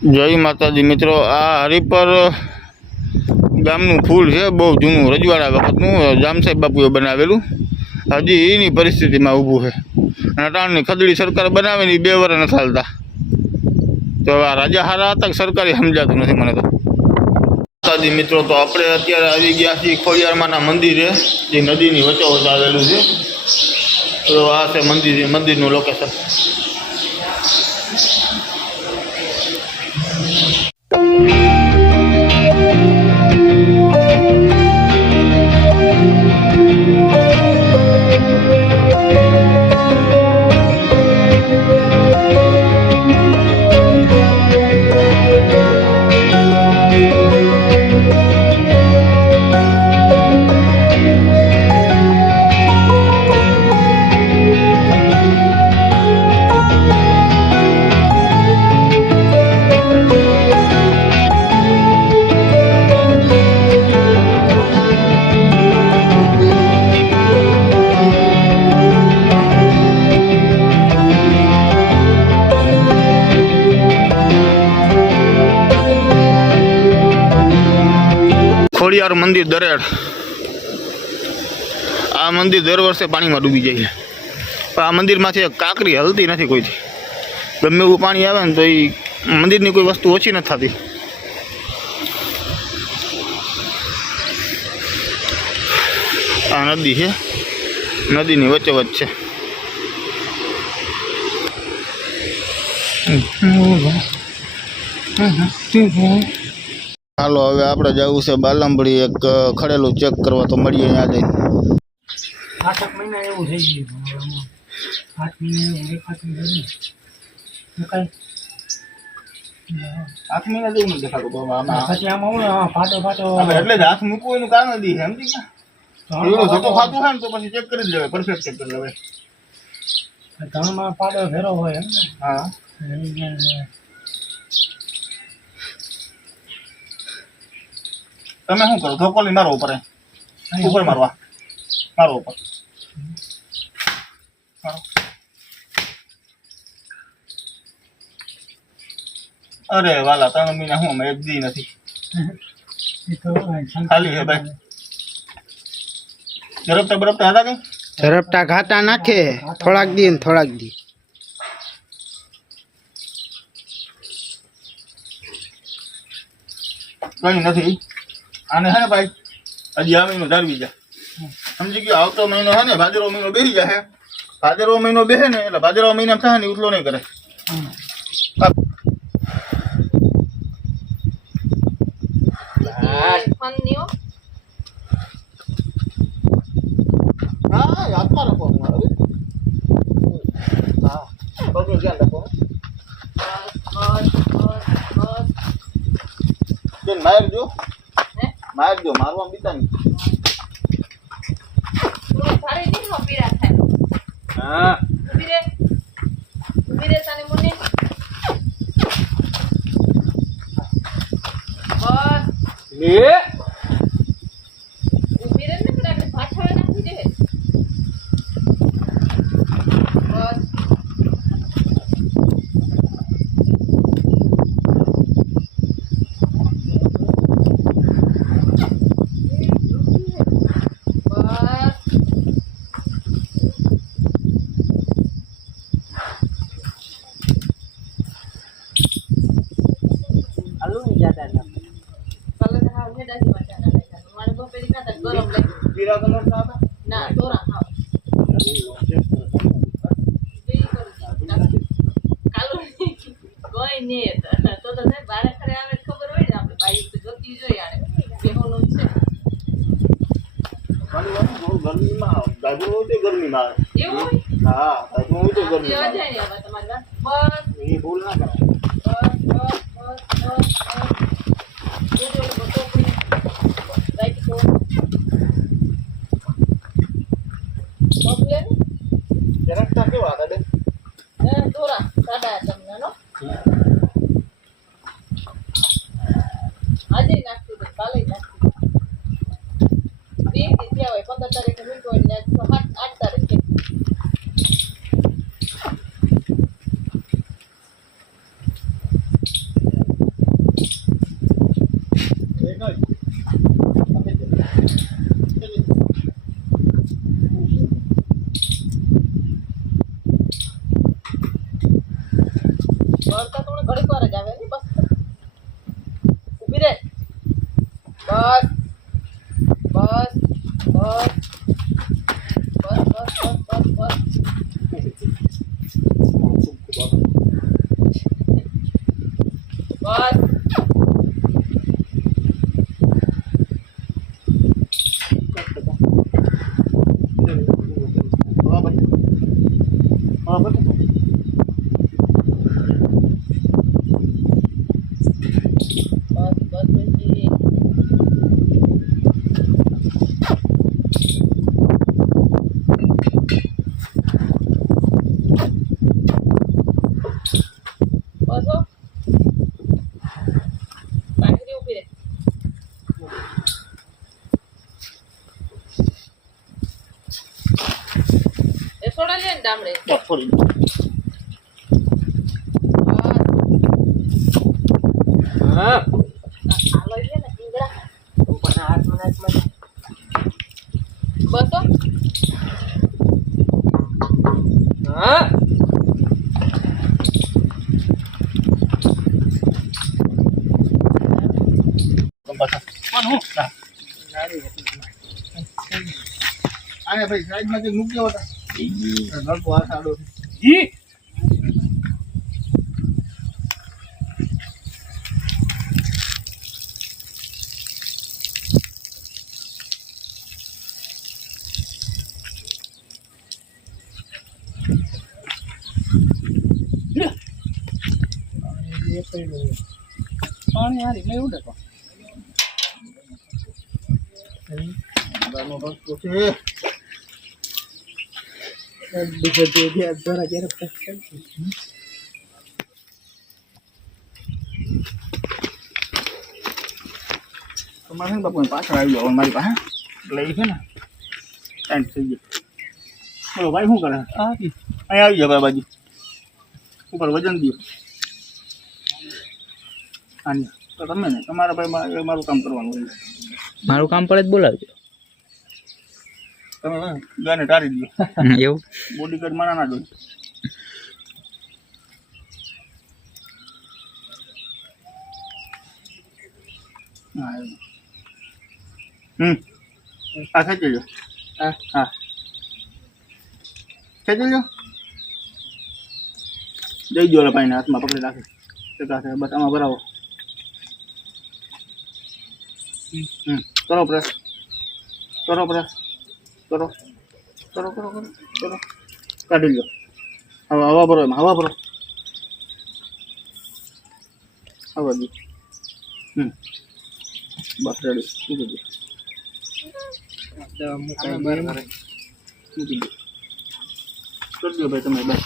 जय माताजी मित्रों, आ हरिपर गामनु फूल है, बहु जूनू रजवाड़ा वखतनु जामसाहेब बापुए बनावेलू। हजी एनी परिस्थिति में ऊभू है। अटाणनी खदड़ी सरकार बनावे नी 2 वर्ष न चालता। तो आ राजा हारा तक सरकारी समजातुं नथी मने तो। माताजी मित्रों, तो आपणे अत्यारे आवी गया छीए खोडियारमाना मंदिरे, जे नदीनी वच्चोवच आवेलुं छे। तो आ छे मंदिरनुं लोकेशन। खोडियार मंदिर दरेड़। आ मंदिर दर वर्षे पानी में डूबी जाए। पर आ मंदिर में काकरी हलती नहीं कोई थी। गमे एवं पानी आवे ने तो ये मंदिर की कोई वस्तु ओछी नहीं थती। आ नदी है, नदी ની વચ્ચે વચ્ચે હાલો હવે આપણે જવું છે બાલંબડી એક ખડેલું ચેક કરવા તો મળીએ અહીંયા જઈ 8 મહિના એવું થઈ ગયું 8 મહિના એવું દેખાતું નથી કઈ 8 મહિના જેવું નથી દેખાતું તો આમાં પછી આમાં હું ફાટો એટલે જ હાથ મૂકવું એનું કારણ નથી સમજી ગયા એનો ધક્કો ખાતું હોય ને તો પછી ચેક કરી જ લેવાય પરફેક્ટ ચેક કરી લેવાય ધણમાં ફાટો ભેરો હોય એમ ને હા તમે શું કરો ધોકો લઈ મારો ઉપર મારવા મારો ઉપર મારો અરે વાલા 3 મહિના હું એક દી નથી ખાલી હે ભાઈ ઝડપટા હતા કઈ ઝડપટા ઘાટા નાખે થોડાક દી ને થોડાક દી કઈ નથી આને હે ને ભાઈ હજી આ મહિનો જાળવી જા સમજી ગયો આવતો મહિનો હે ને ભાદરવો મહિનો બેસી જાય ભાદરવો મહિનો બેસે ને એટલે ભાદરવા મહિના થાય ને ઉતલો નહીં કરે હા યાદમાં રાખો મારે હા પગનું ધ્યાન રાખો બેન મારજો મારજો મારવા બીતા નહીં સારી દીનો પીરા થાય હા ઉભી રે સાને મુને બસ લે ઉભી રે ને આપણે પાછળ નાખી દે બસ પીરા કલર ના ના તોરા હા કાલો કોઈ નહીં તો બારે ખરે આવે ખબર હોય ને આપણે બાઈ તો ગતિ જોઈએ આને બેહોનું છે ગરમીમાં ગાજુ હોય તો ગરમીમાં એવું હોય હા ગાજુ હોય તો ગરમીમાં જાય ને હવે તમારી વાત બસ એ ભૂલ ના કરાય જરાકતા કેવા હતા બેન દોરા સાડા તમને નો આજે નાખી દે કાલે નાખી દે 2 દી થયા હોય 15 તારીખે મીઠો હોય ને 8 તારીખે બસ બસ બસ બેટી. બસ હો. પાછળ ઊભી રહે. એ સોડા લે ને ગામડે. બસ. હા આ લઈ લે ને ઈંગડા. પણ હાથમાં બસ હો. હા આને ભાઈ સાઈડમાંથી મૂક્યો હતા ઘરકો આ સાડો જી પાણી હારી નહીં ઉડે તો બધાનો રસ્તો છે તમારે છે ને બાપુ પાછળ આવી જાવ મારી પાસે એટલે એ છે ને ટાઈમ થઈ ગયો બોલો ભાઈ શું કરે અહીંયા આવી જાવ બાજુ ઉપર વજન દો હા તો તમે ને તમારા ભાઈ મારું કામ કરવાનું હોય મારું કામ પડે જ બોલાવજો તમે ગાને ટાળી દો એવું બોડી ગાર્ડ મારા ના જોઈએ હા આ ખેંચી લો હા હા ખેંચી લો જઈ દો ભાઈને હાથમાં પકડી રાખે બસ આમાં ભરાવો કરો પ્રેસ કરો પ્રેસ કરો કરો કરો કરો કરો કાઢી લો હવે હવા ભરો એમાં હવા ભરો હવા દો બસ રેડી મૂકી દો મૂકી દો કરી દો ભાઈ તમે બસ